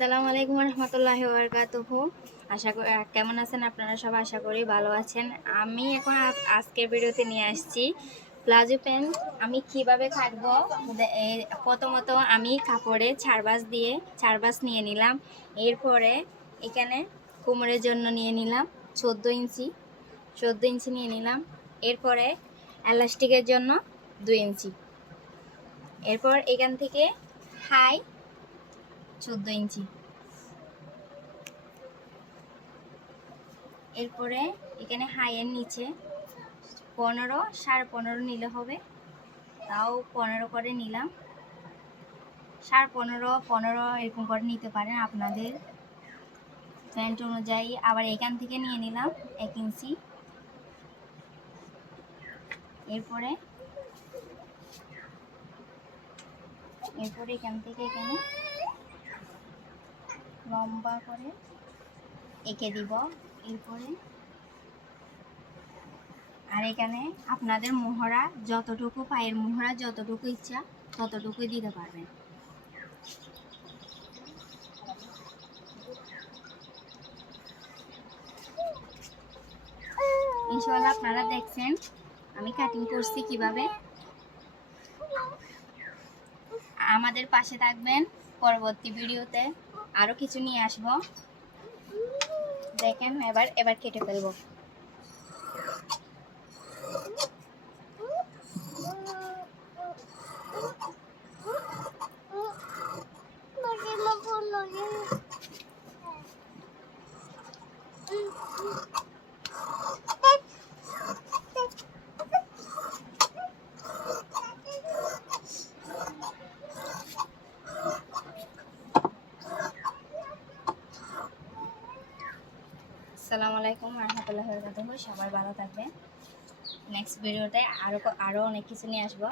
আসসালামু আলাইকুম রহমতুল্লাহি ওয়া বারাকাতুহু। আশা করি কেমন আছেন আপনারা সবাই, আশা করি ভালো আছেন। আমি এখন আজকের ভিডিওতে নিয়ে আসছি প্লাজো প্যান্ট আমি কিভাবে কাটবো। প্রথমত আমি কাপড়ে চারবাস নিয়ে নিলাম। এরপরে এখানে কোমরের জন্য নিয়ে নিলাম 14 ইঞ্চি নিয়ে নিলাম। এরপরে এলাস্টিকের জন্য 2 ইঞ্চি। এরপর এখান থেকে হাই 14 ইঞ্চি। এরপরে এখানে হাইয়ের নিচে 15.5 নিলে হবে, তাও 15 করে নিলাম। 15.5 এরকম করে নিতে পারেন আপনাদের প্যান্ট অনুযায়ী। আবার এখান থেকে নিয়ে নিলাম 1 ইঞ্চি। এরপরে এখান থেকে এখানে লম্বা করে এঁকে দিব। এরপরে আর এখানে আপনাদের মোহরা যতটুকু, পায়ের মোহরা যতটুকু ইচ্ছা ততটুকুই দিতে পারবেন। ইনশাআল্লাহ আপনারা দেখছেন আমি কাটিং করছি কিভাবে। আমাদের পাশে থাকবেন, পরবর্তী ভিডিওতে আরো কিছু নিয়ে আসব। দেখেন এবার কেটে ফেলবো। আসসালামু আলাইকুম রহমতুল্লাহি ওয়া বারাকাতুহু। সবাই ভালো থাকবেন। নেক্সট ভিডিওতে আরো অনেক কিছু নিয়ে আসবো।